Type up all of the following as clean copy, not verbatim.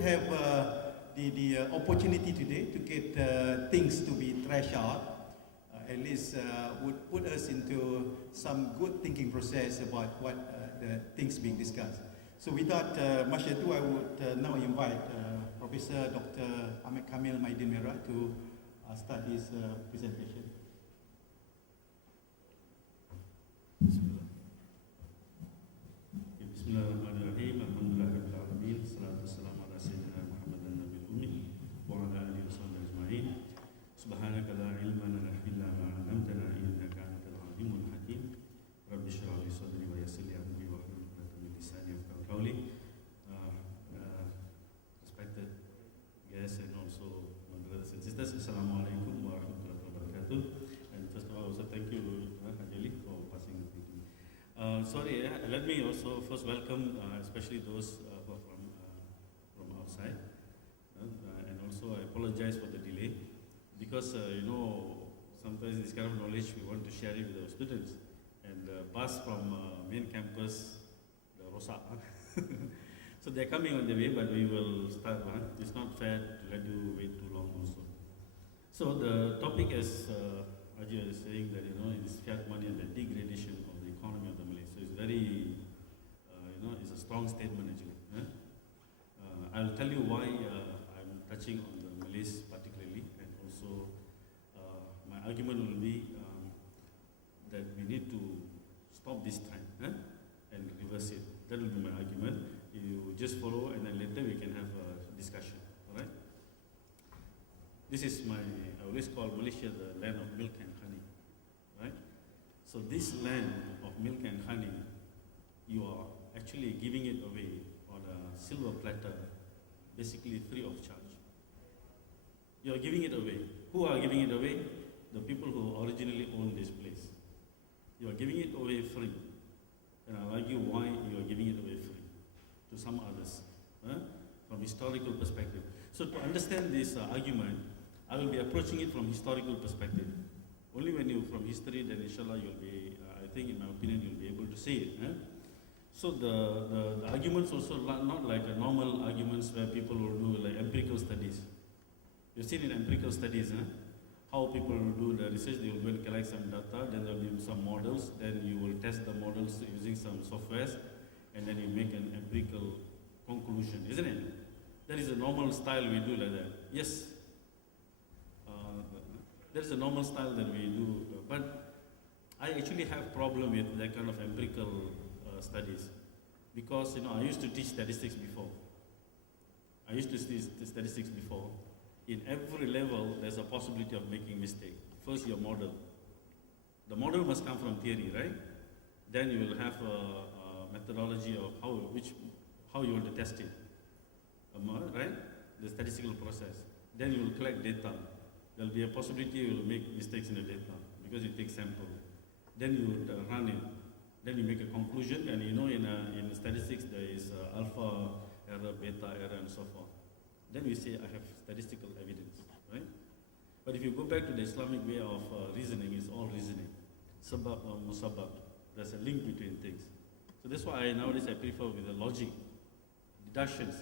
have the opportunity today to get things to be thrashed out, at least would put us into some good thinking process about what the things being discussed. So without much ado, I would now invite Professor Dr. Ahmed Kamil Maidin Merah to start his presentation. Bismillahirrahmanirrahim. Alhamdulillahirabbil alamin. Salatu wassalamu ala sayyidina Muhammadin nabiyil ummi wa ala alihi washabbihi ajma'in. Subhanaka la ilma lana illa ma 'allamtana innaka antal alimul hakim. Rabbi shrah li sadri wa yassir li amri wa hlul 'uqdatam min lisani yafqahu qawli. Respected guests and also my brothers and sisters, assalamu alaikum wa rahmatullahi wa barakatuh. And first of all, also thank you, Hajali, for passing the thing to me. Sorry, let me also first welcome especially those who are from outside, and also I apologize for the delay because sometimes this kind of knowledge we want to share it with our students, and bus from main campus, the Rosa, so they're coming on the way, but we will start. It's not fair to let you wait too long also. So the topic is Ajay is saying that it's fiat money and the degradation of the economy of the Malays. So it's very, it's a strong statement actually. I'll tell you why I'm touching on the Malays particularly, and also my argument will be that we need to stop this trend and reverse it. That will be my argument. You just follow, and then later we can have a discussion. All right? This is I always call Malaysia the land of milk and honey, right? So this land of milk and honey, you are actually giving it away on a silver platter, basically free of charge. You are giving it away. Who are giving it away? The people who originally owned this place. You are giving it away free. And I'll argue why you are giving it away free to some others, from historical perspective. So to understand this argument, I will be approaching it from historical perspective. Only when you from history, then inshallah you'll be, I think in my opinion, you'll be able to see it. So the arguments also not like a normal arguments where people will do like empirical studies. You've seen in empirical studies, how people will do the research, they will go and collect some data, then there will be some models, then you will test the models using some softwares, and then you make an empirical conclusion, isn't it? That is a normal style we do like that. Yes. That's a normal style that we do, but I actually have problem with that kind of empirical studies, because I used to teach statistics before. In every level, there's a possibility of making mistake. First, your model. The model must come from theory, right? Then you will have a methodology of how you want to test it, right? The statistical process. Then you will collect data. There will be a possibility you will make mistakes in the data because you take sample. Then you would run it. Then you make a conclusion, and in statistics there is alpha error, beta error, and so forth. Then we say I have statistical evidence, right? But if you go back to the Islamic way of reasoning, it's all reasoning. Sabab or musabab. There's a link between things. So that's why nowadays I prefer with the logic, deductions,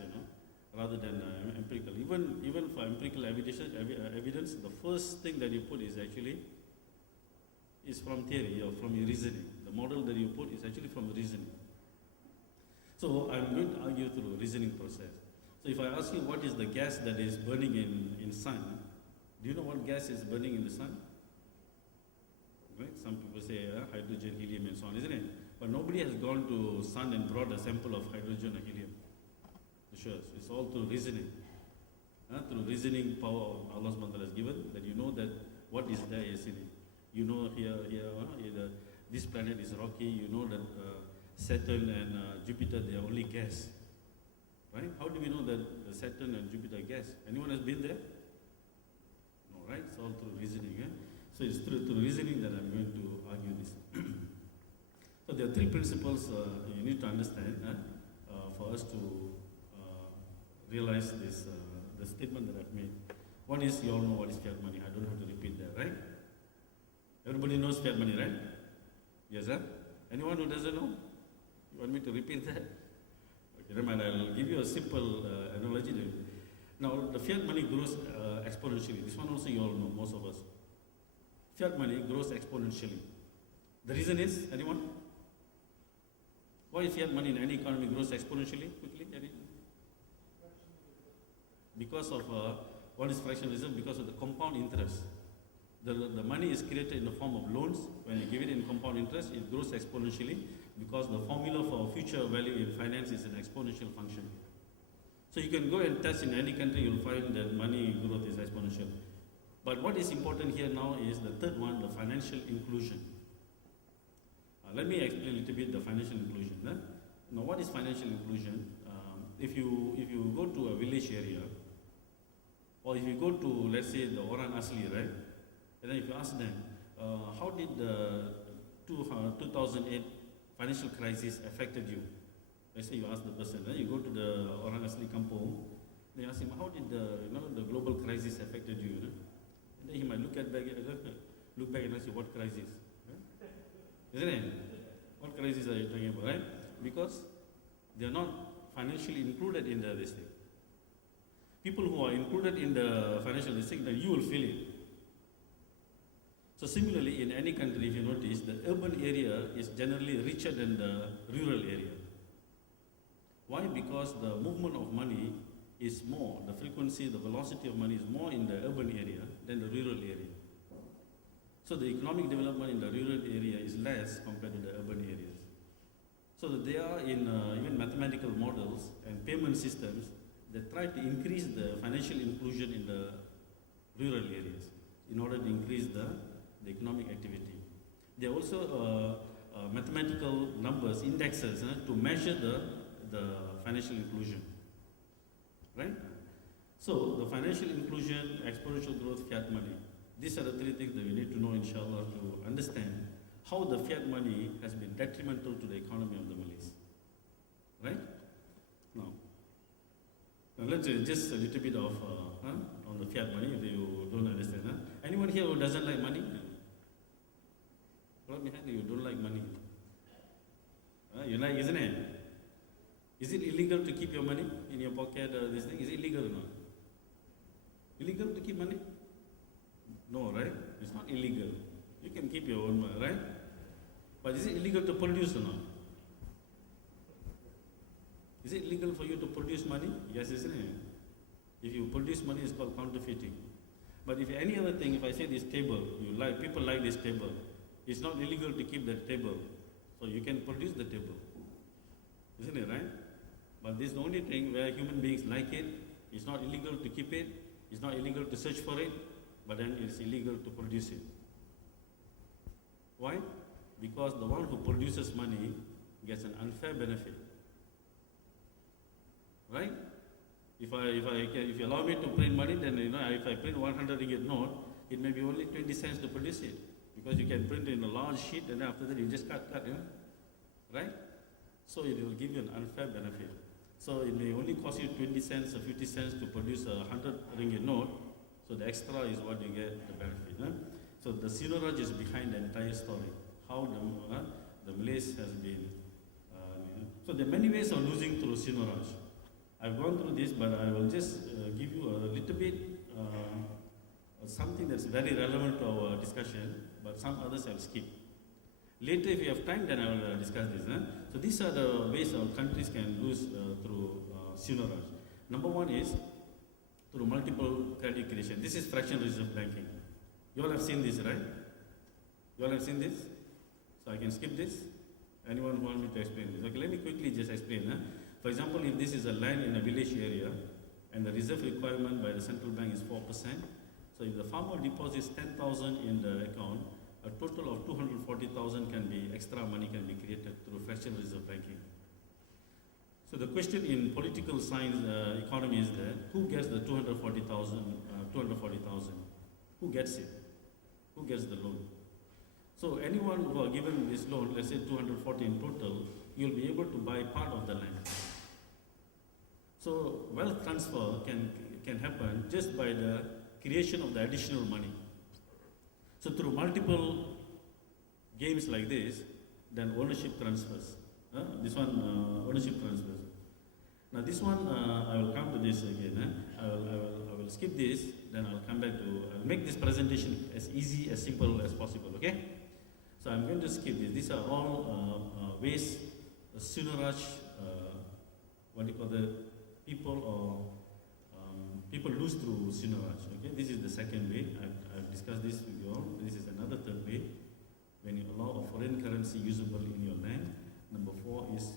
rather than empirical. Even for empirical evidence, the first thing that you put is actually from theory or from your reasoning. The model that you put is actually from reasoning. So I'm going to argue through reasoning process. So if I ask you what is the gas that is burning in sun, do you know what gas is burning in the sun? Right? Some people say hydrogen, helium, and so on, isn't it? But nobody has gone to sun and brought a sample of hydrogen or helium. Sure, it's all through reasoning. Through reasoning power Allah subhanahu wa ta'ala has given, that you know that what is there is in it. You know here this planet is rocky, you know that Saturn and Jupiter, they are only gas. Right? How do we know that the Saturn and Jupiter are gas? Anyone has been there? No, right? It's all through reasoning. So it's through reasoning that I'm going to argue this. So there are three principles you need to understand for us to realize this, the statement that I've made. One is, you all know what is fiat money. I don't have to repeat that, right? Everybody knows fiat money, right? Yes, sir? Anyone who doesn't know? You want me to repeat that? Remember, I'll give you a simple analogy. Now, the fiat money grows exponentially. This one also you all know, most of us. Fiat money grows exponentially. The reason is, anyone? Why fiat money in any economy grows exponentially, quickly? Because of, what is fractionalism? Because of the compound interest. The money is created in the form of loans. When you give it in compound interest, it grows exponentially because the formula for future value in finance is an exponential function. So you can go and test in any country, you'll find that money growth is exponential. But what is important here now is the third one, the financial inclusion. Let me explain a little bit the financial inclusion. Now, what is financial inclusion? If you go to a village area, or if you go to, let's say, the Orang Asli, right? And then if you ask them, how did the 2008 financial crisis affected you? Let's say you ask the person, you go to the Orang Asli Kampung, they ask him, how did the global crisis affected you? And then he might look back and ask you, what crisis? Isn't it? What crisis are you talking about, right? Because they are not financially included in this thing. People who are included in the financial district, then you will feel it. So similarly, in any country, if you notice, the urban area is generally richer than the rural area. Why? Because the movement of money is more, the frequency, the velocity of money is more in the urban area than the rural area. So the economic development in the rural area is less compared to the urban areas. So that they are in even mathematical models and payment systems that try to increase the financial inclusion in the rural areas in order to increase the economic activity. There are also mathematical numbers, indexes to measure the financial inclusion, right? So the financial inclusion, exponential growth, fiat money. These are the three things that we need to know, inshallah, to understand how the fiat money has been detrimental to the economy of the Malays, right? Now let's just a little bit of on the fiat money if you don't understand. Anyone here who doesn't like money? Right behind you, don't like money. You like, isn't it? Is it illegal to keep your money in your pocket or this thing? Is it illegal or not? Illegal to keep money? No, right? It's not illegal. You can keep your own money, right? But is it illegal to produce or not? Is it illegal for you to produce money? Yes, isn't it? If you produce money, it's called counterfeiting. But if any other thing, if I say this table, people like this table, it's not illegal to keep that table. So you can produce the table. Isn't it, right? But this is the only thing where human beings like it. It's not illegal to keep it. It's not illegal to search for it. But then it's illegal to produce it. Why? Because the one who produces money gets an unfair benefit. Right? If you allow me to print money, then if I print 100 ringgit note, it may be only 20 cents to produce it. Because you can print it in a large sheet and after that you just cut, right? So it will give you an unfair benefit. So it may only cost you 20 cents or 50 cents to produce a 100 ringgit note. So the extra is what you get the benefit. So the Sinoraj is behind the entire story. How the Malays has been. So there are many ways of losing through Sinoraj. I've gone through this, but I will just give you a little bit something that's very relevant to our discussion, but some others I'll skip. Later, if you have time, then I will discuss this. So these are the ways our countries can lose through Sinoraj. Number one is through multiple credit creation. This is fractional reserve banking. You all have seen this, right? You all have seen this? So I can skip this? Anyone who wants me to explain this? Okay, let me quickly just explain. For example, if this is a land in a village area and the reserve requirement by the central bank is 4%, so if the farmer deposits 10,000 in the account, a total of 240,000 extra money can be created through fractional reserve banking. So the question in political science economy is that who gets the 240,000? Who gets it? Who gets the loan? So anyone who are given this loan, let's say 240 in total, you'll be able to buy part of the land. So wealth transfer can happen just by the creation of the additional money. So through multiple games like this, then ownership transfers. Ownership transfers. Now this one, I will come to this again. I will skip this, then I'll come back to, I'll make this presentation as easy, as simple as possible, okay? So I'm going to skip this. These are all ways Sunaraj, what do you call the people or people lose through Sunaraj, okay? This is the second way. I've discussed this with you all. This is another third way. When you allow a foreign currency usable in your land. Number 4 is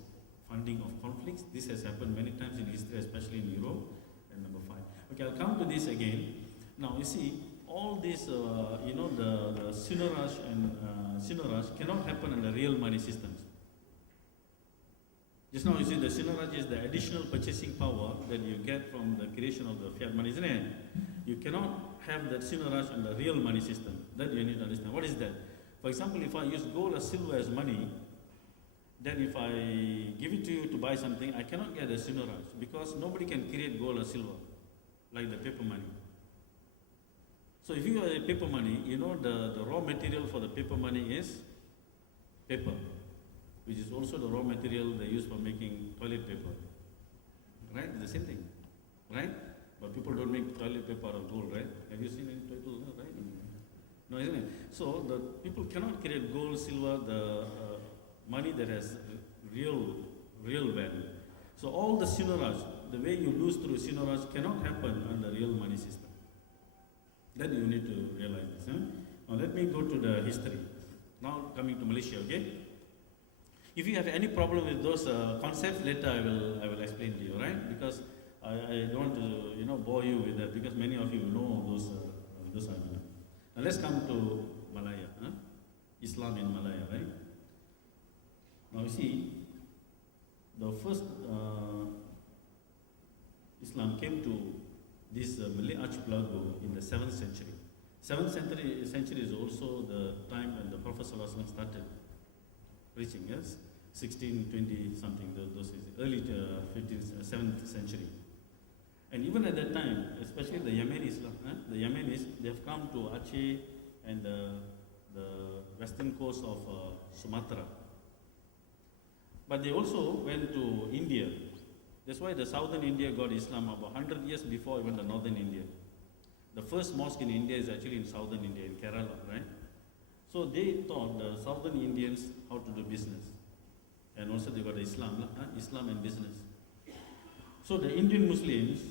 funding of conflicts. This has happened many times in history, especially in Europe. And number 5. Okay, I'll come to this again. Now you see, all this, the Sunaraj and Sunaraj cannot happen under real money systems. Just now you see the Sunaraj is the additional purchasing power that you get from the creation of the fiat money, isn't it? You cannot have that Sunaraj under real money system. That you need to understand. What is that? For example, if I use gold or silver as money, then if I give it to you to buy something, I cannot get a Sunaraj because nobody can create gold or silver like the paper money. So if you have a paper money, you know the raw material for the paper money is paper, which is also the raw material they use for making toilet paper. Right? It's the same thing. Right? But people don't make toilet paper out of gold, right? Have you seen any toilet, right? No, isn't it? So the people cannot create gold, silver, the money that has real value. So all the Sunaraj, the way you lose through Sunaraj cannot happen under real money system. That you need to realize this. Huh? Now let me go to the history. Now coming to Malaysia, okay? If you have any problem with those concepts, later I will explain to you, right? Because I don't want to bore you with that because many of you know those arguments. Now let's come to Malaya, huh? Islam in Malaya, right? Now you see, the first Islam came to this Malay archipelago in the 7th century. 7th century is also the time when the Prophet ﷺ started preaching, yes? 16, 20 something, those is early 15th, 7th century. And even at that time, especially the Yemenis, the Yemenis, they have come to Aceh and the western coast of Sumatra. But they also went to India. That's why the southern India got Islam about 100 years before even the northern India. The first mosque in India is actually in southern India, in Kerala, right? So they taught the southern Indians how to do business. And also they got Islam, Islam and business. So the Indian Muslims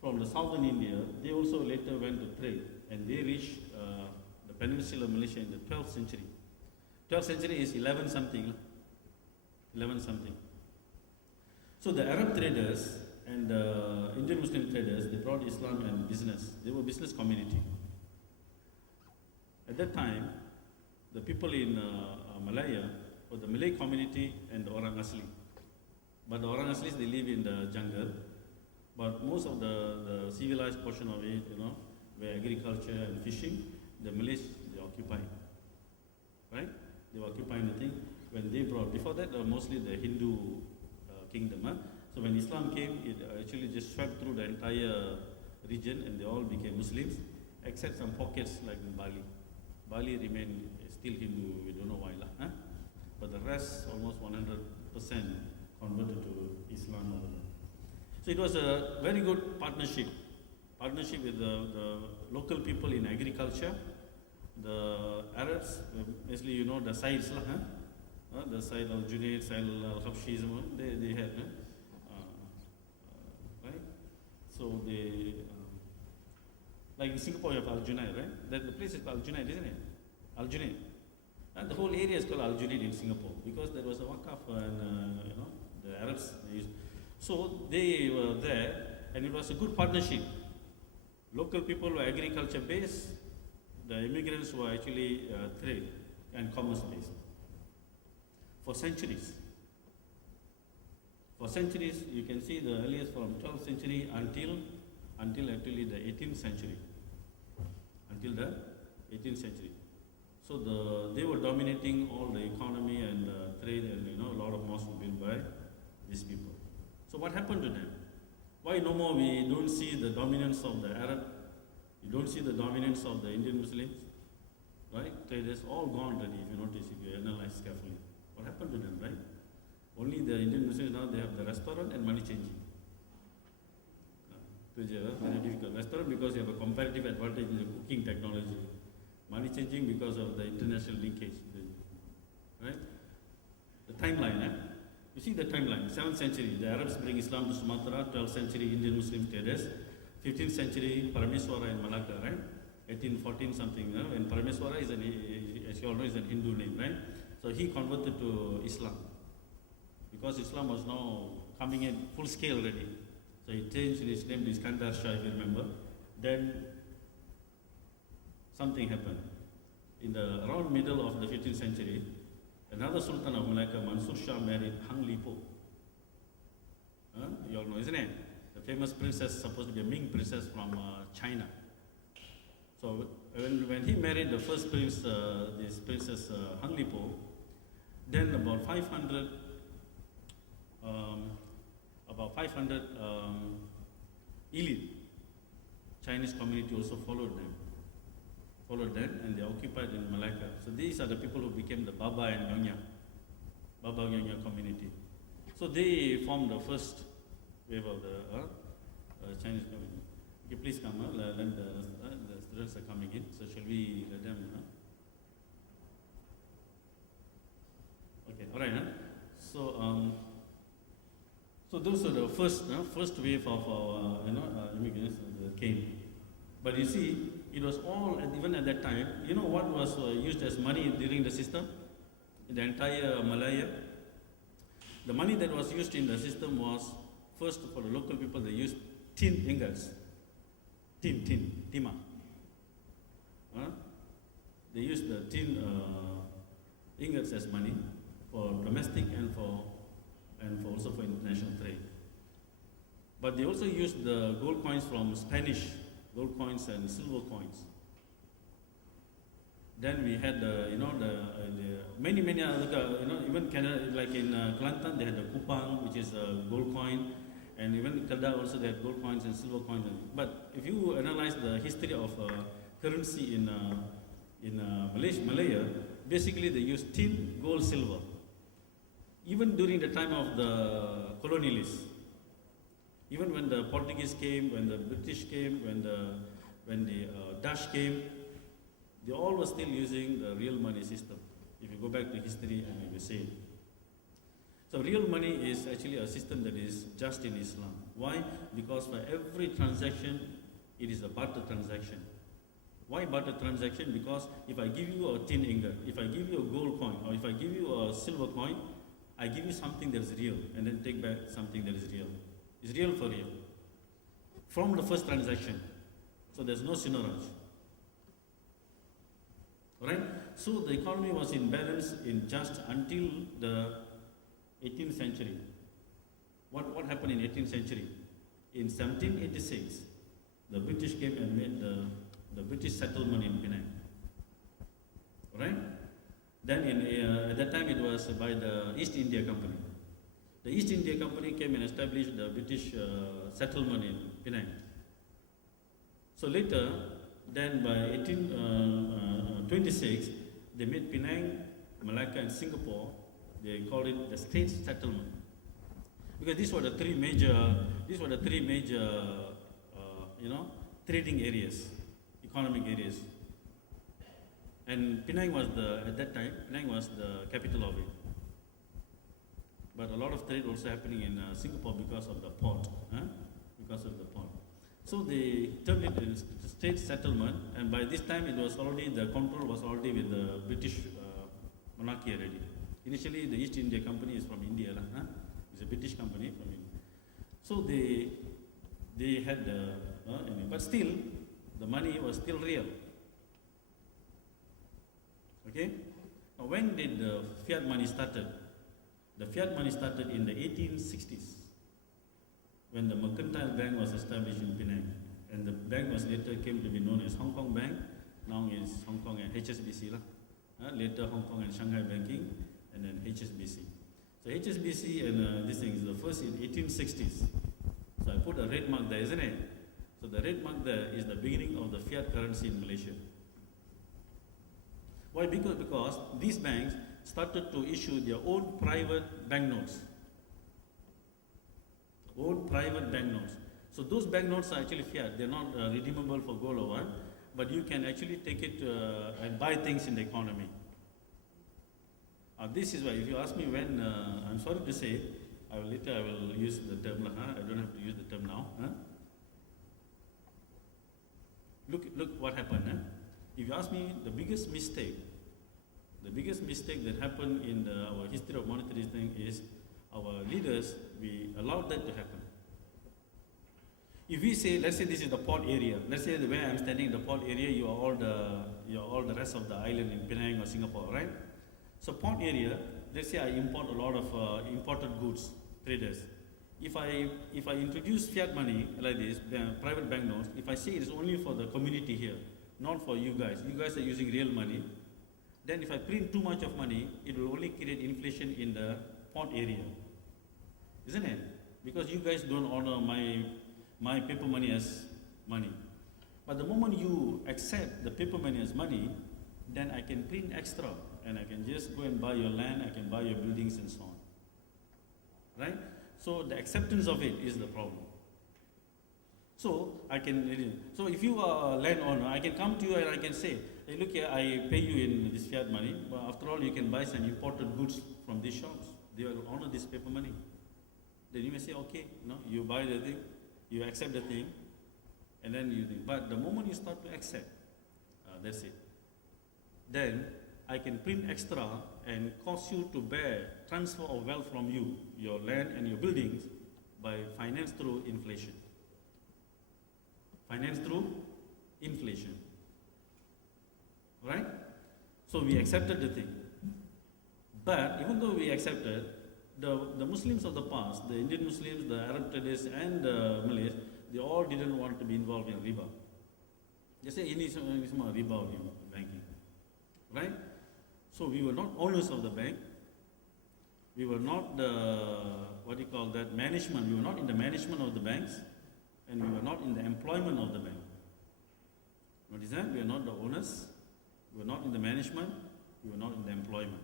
from the southern India, they also later went to trade. And they reached the peninsula of Malaysia in the 12th century. 12th century is 11 something. 11 something. So the Arab traders and the Indian Muslim traders, they brought Islam and business. They were business community. At that time, the people in Malaya were the Malay community and the Orang Asli. But the Orang Aslis, they live in the jungle. But most of the civilized portion of it, where agriculture and fishing, the Malays, they occupy. Right? They were occupying the thing. When they brought, before that, mostly the Hindu kingdom. So when Islam came, it actually just swept through the entire region and they all became Muslims, except some pockets like in Bali. Bali remained still Hindu, we don't know why. But the rest, almost 100%, converted to Islam. So it was a very good partnership with the local people in agriculture, the Arabs, basically the Saids, the Said al-Junaid, Said al-Khabshi, they had, right? So they, like in Singapore you have Al-Junaid, right? The place is called Al-Junaid, isn't it? Al-Junaid. And the whole area is called Al-Junaid in Singapore because there was a Waqaf and, the Arabs, so they were there and it was a good partnership. Local people were agriculture based, the immigrants were actually trade and commerce based. For centuries, you can see the earliest from 12th century until actually the 18th century. Until the 18th century. So they were dominating all the economy and trade and a lot of mosques were built by these people. So what happened to them? Why no more we don't see the dominance of the Arab? You don't see the dominance of the Indian Muslims? Right? Traders all gone already if you notice, if you analyze carefully. What happened to them, right? Only the Indian Muslims now, they have the restaurant and money changing. Tu je, very difficult. Restaurant because you have a comparative advantage in the cooking technology. Money changing because of the international linkage. Right? The timeline, You see the timeline. 7th century, the Arabs bring Islam to Sumatra. 12th century, Indian Muslims status. 15th century, Parameswara in Malacca, right? 1814 something, and Parameswara is as you all know, is an Hindu name, right? So he converted to Islam because Islam was now coming in full scale already. So he changed his name to Iskandar Shah, if you remember. Then something happened. In the around middle of the 15th century, another Sultan of Malacca, Mansur Shah, married Hang Lipo. You all know, isn't it? The famous princess, supposed to be a Ming princess from China. So when he married the first prince, this princess Hang Lipo, then about 500 elite Chinese community also followed them, and they occupied in Malacca. So these are the people who became the Baba and Nyonya community. So they formed the first wave of the Chinese community. Okay, please come, the students are coming in, so shall we let them, Okay, alright, So those are the first wave of our, immigrants that came. But you see, it was all, even at that time, you know what was used as money during the system? In the entire Malaya? The money that was used in the system was, first for the local people, they used tin ingots. Tima. They used the tin ingots as money for domestic and for also for international trade. But they also used the gold coins from Spanish, gold coins and silver coins. Then we had the many other, even Canada, like in Kelantan, they had the kupang, which is a gold coin, and even in Kedah also they had gold coins and silver coins. But if you analyze the history of currency in Malaya, basically they used tin, gold, silver. Even during the time of the colonialists, even when the Portuguese came, when the British came, when the Dutch came, they all were still using the real money system. If you go back to history and you will see it. So real money is actually a system that is just in Islam. Why? Because for every transaction, it is a barter transaction. Why barter transaction? Because if I give you a tin ingot, if I give you a gold coin, or if I give you a silver coin, I give you something that is real, and then take back something that is real. It's real for real. From the first transaction. So there's no sinorage. Right? So the economy was in balance in just until the 18th century. What happened in 18th century? In 1786, the British came and made the British settlement in Penang. Right? Then at that time it was by the East India Company. The East India Company came and established the British settlement in Penang. So later, then by 1826, they made Penang, Malacca and Singapore, they called it the state settlement. Because these were the three major trading areas, economic areas. And Penang was at that time, Penang was the capital of it. But a lot of trade also happening in Singapore because of the port. So they turned it into state settlement, and by this time the control was already with the British monarchy already. Initially, the East India Company is from India. It's a British company from India. So they had but still, the money was still real. Okay? Now, when did the fiat money started? The fiat money started in the 1860s, when the Mercantile Bank was established in Penang. And the bank was later came to be known as Hong Kong Bank, now is Hong Kong and HSBC. Later Hong Kong and Shanghai Banking, and then HSBC. So HSBC and this thing is the first in 1860s. So I put a red mark there, isn't it? So the red mark there is the beginning of the fiat currency in Malaysia. Why? Because these banks started to issue their own private banknotes. So So those banknotes are actually fiat. They're not redeemable for gold or what, but you can actually take it and buy things in the economy. This is why, if you ask me when, I'm sorry to say, later I will use the term, I don't have to use the term now. Look what happened. If you ask me, the biggest mistake that happened in our history of monetary thing is our leaders, we allowed that to happen. If we say, let's say this is the port area, let's say where I'm standing in the port area, you are all the rest of the island in Penang or Singapore, right? So port area, let's say I import a lot of imported goods, traders. If I introduce fiat money like this, private banknotes, if I say it's only for the community here, not for you guys are using real money, then if I print too much of money, it will only create inflation in the port area, isn't it? Because you guys don't honor my paper money as money. But the moment you accept the paper money as money, then I can print extra and I can just go and buy your land, I can buy your buildings and so on. Right? So the acceptance of it is the problem. So if you are a landowner, I can come to you and I can say, hey, look here, I pay you in this fiat money, but after all you can buy some imported goods from these shops. They will honor this paper money. Then you may say, okay, you buy the thing, you accept the thing, and then you think. But the moment you start to accept, that's it. Then I can print extra and cause you to bear transfer of wealth from you, your land and your buildings, by finance through inflation. Finance through inflation. Right? So we accepted the thing. But even though we accepted, the Muslims of the past, the Indian Muslims, the Arab traders and the Malays, they all didn't want to be involved in riba. They say, ini semua riba di banking. Right? So we were not owners of the bank. We were not management. We were not in the management of the banks. And we were not in the employment of the bank. What is that? We are not the owners. We were not in the management. We were not in the employment.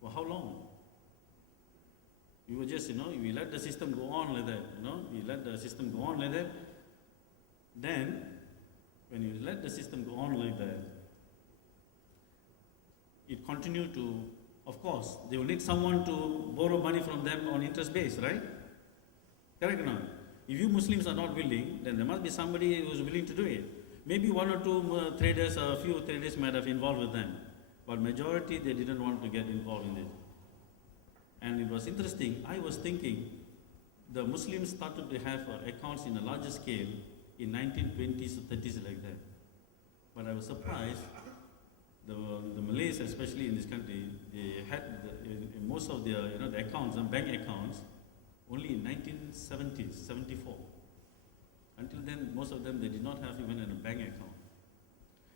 For how long? We were just, we let the system go on like that, we let the system go on like that. Then, when you let the system go on like that, it continued to, of course, they will need someone to borrow money from them on interest base, right? Correct or not? If you Muslims are not willing, then there must be somebody who is willing to do it. Maybe one or two traders, a few traders might have involved with them, but majority, they didn't want to get involved in it. And it was interesting, I was thinking, the Muslims started to have accounts in a larger scale in 1920s or 30s like that. But I was surprised, the Malays, especially in this country, they had most of their the accounts, bank accounts, only in 1970s, 74. Until then, most of them, they did not have even a bank account.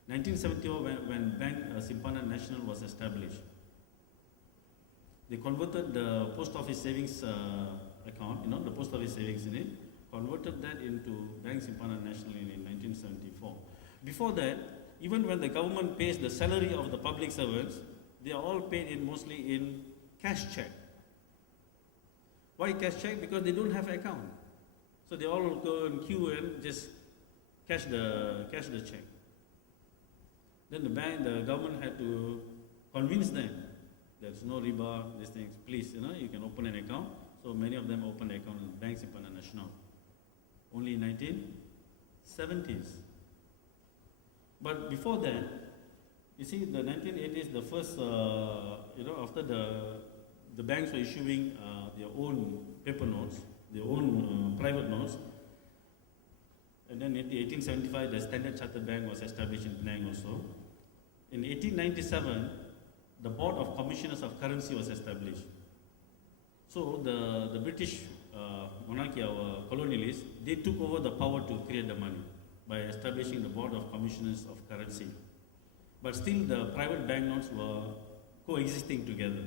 1974, when Bank Simpanan Nasional was established, they converted the post office savings account, the post office savings in it, converted that into Bank Simpanan Nasional in 1974. Before that, even when the government pays the salary of the public servants, they are all paid mostly in cash check. Why cash check? Because they don't have account. So they all go in queue and just cash the check. Then the government had to convince them there's no riba, these things. Please, you can open an account. So many of them opened an account in Bank Simpanan Nasional. Only in 1970s. But before that, you see, the 1980s, the first, after the banks were issuing their own paper notes, their own private notes, and then in 1875, the Standard Chartered Bank was established in Penang also. In 1897, the Board of Commissioners of Currency was established. So the British monarchy, our colonialists, they took over the power to create the money by establishing the Board of Commissioners of Currency. But still the private banknotes were coexisting together.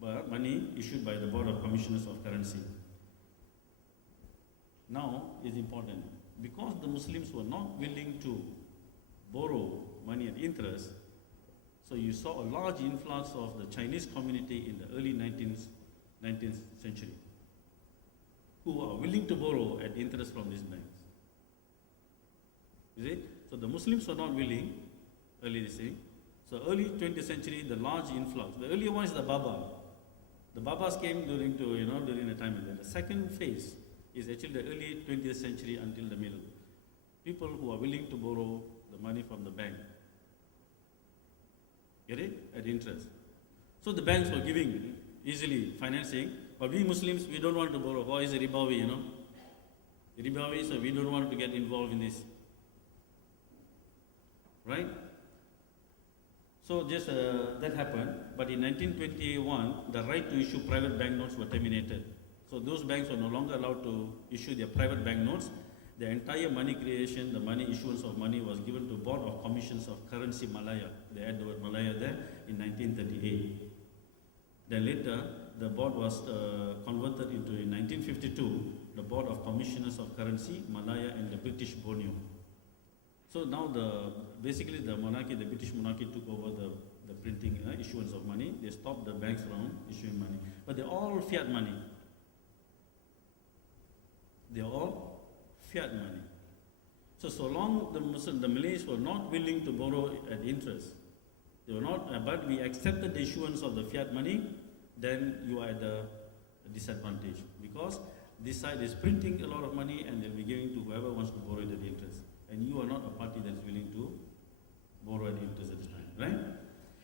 But money issued by the Board of Commissioners of Currency. Now is important. Because the Muslims were not willing to borrow money at interest, so you saw a large influx of the Chinese community in the early 19th century, who are willing to borrow at interest from these banks. You see? So the Muslims were not willing, early this thing. So early 20th century, the large influx. The earlier one is the Baba. The Babas came during the time of that. The second phase is actually the early 20th century until the middle. People who are willing to borrow the money from the bank. Get it? At interest. So the banks were giving easily financing, but we Muslims, we don't want to borrow. Why is ribawi, Ribawi, so we don't want to get involved in this. Right? So just that happened, but in 1921, the right to issue private bank notes were terminated. So those banks were no longer allowed to issue their private bank notes. The entire money creation, the money issuance of money was given to Board of Commissioners of Currency Malaya. They had the word Malaya there in 1938. Then later, the board was converted into, in 1952, the Board of Commissioners of Currency Malaya and the British Borneo. So now basically the monarchy, the British monarchy took over the printing, issuance of money. They stopped the banks from issuing money. But they're all fiat money. They're all fiat money. So long the Malays were not willing to borrow at interest, they were not, but we accepted the issuance of the fiat money, then you are at a disadvantage. Because this side is printing a lot of money and they'll be giving to whoever wants to borrow it at interest. And you are not a party that's willing to borrow at interest at the time, right?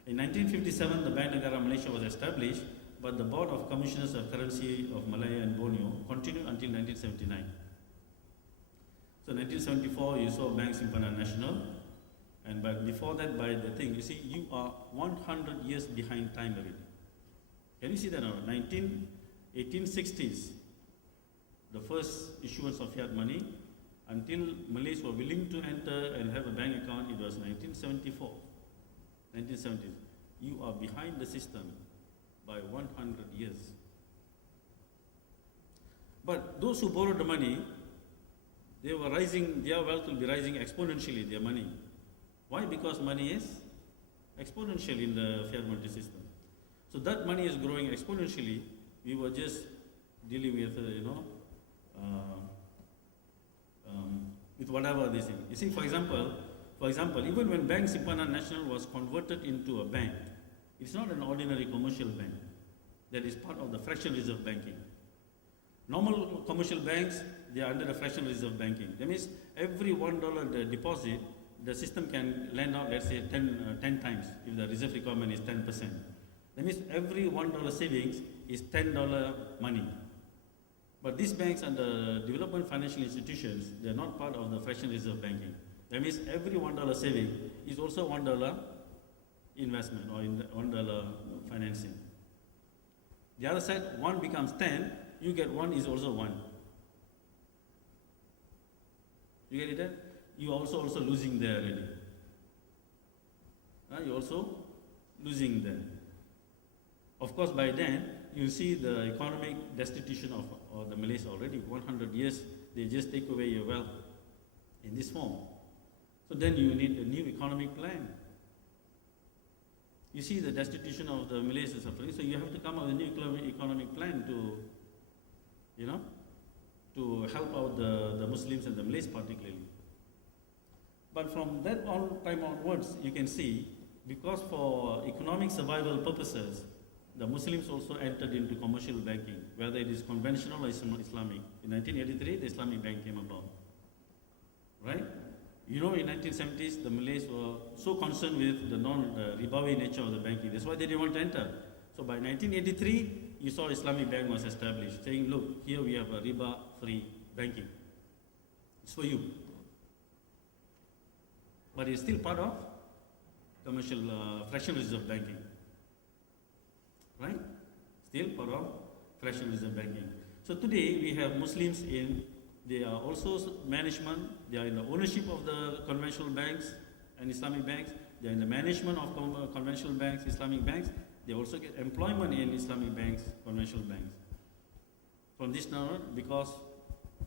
In 1957, the Bank Negara Malaysia was established, but the Board of Commissioners of Currency of Malaya and Borneo continued until 1979. So 1974, you saw Bank Simpanan National, and but before that, by the thing, you see, you are 100 years behind time already. Can you see that now? 1860s, the first issuance of fiat money. Until Malays were willing to enter and have a bank account, it was 1974, 1970s. You are behind the system by 100 years. But those who borrowed the money, they were rising, their wealth will be rising exponentially, their money. Why? Because money is exponential in the fiat monetary system. So that money is growing exponentially. We were just dealing with, with whatever they say. You see, for example, even when Bank Simpanan Nasional was converted into a bank, it's not an ordinary commercial bank. That is part of the fractional reserve banking. Normal commercial banks, they are under the fractional reserve banking. That means every $1 deposit, the system can lend out, let's say, 10 times if the reserve requirement is 10%. That means every $1 savings is $10 money. But these banks and the development financial institutions, they are not part of the fractional reserve banking. That means every $1 saving is also $1 investment or $1 financing. The other side, 1 becomes 10, you get 1 is also 1. You get it there? You are also losing there already. You're also losing there. Of course, by then, you see the economic destitution of the Malays already. 100 years, they just take away your wealth in this form. So then you need a new economic plan. You see the destitution of the Malays is suffering, so you have to come up with a new economic plan to help out the Muslims and the Malays particularly. But from that time onwards, you can see, because for economic survival purposes, the Muslims also entered into commercial banking, whether it is conventional or Islamic. In 1983, the Islamic Bank came about. Right? In 1970s, the Malays were so concerned with the non-ribawi nature of the banking. That's why they didn't want to enter. So by 1983, you saw Islamic Bank was established, saying, look, here we have a riba-free banking. It's for you. But it's still part of commercial fractional reserve banking. Right? Still part of fractional reserve banking. So today we have Muslims they are also management, they are in the ownership of the conventional banks and Islamic banks, they are in the management of conventional banks, Islamic banks, they also get employment in Islamic banks, conventional banks. From this now, because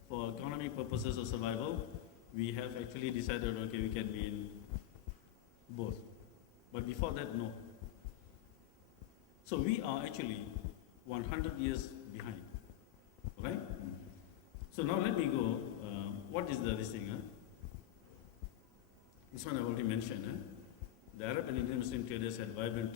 for economic purposes of survival, we have actually decided, okay, we can be in both. But before that, no. So we are actually 100 years behind, right? So now let me go. What is this thing? This one I already mentioned. The Arab and Indian Muslim traders had vibrant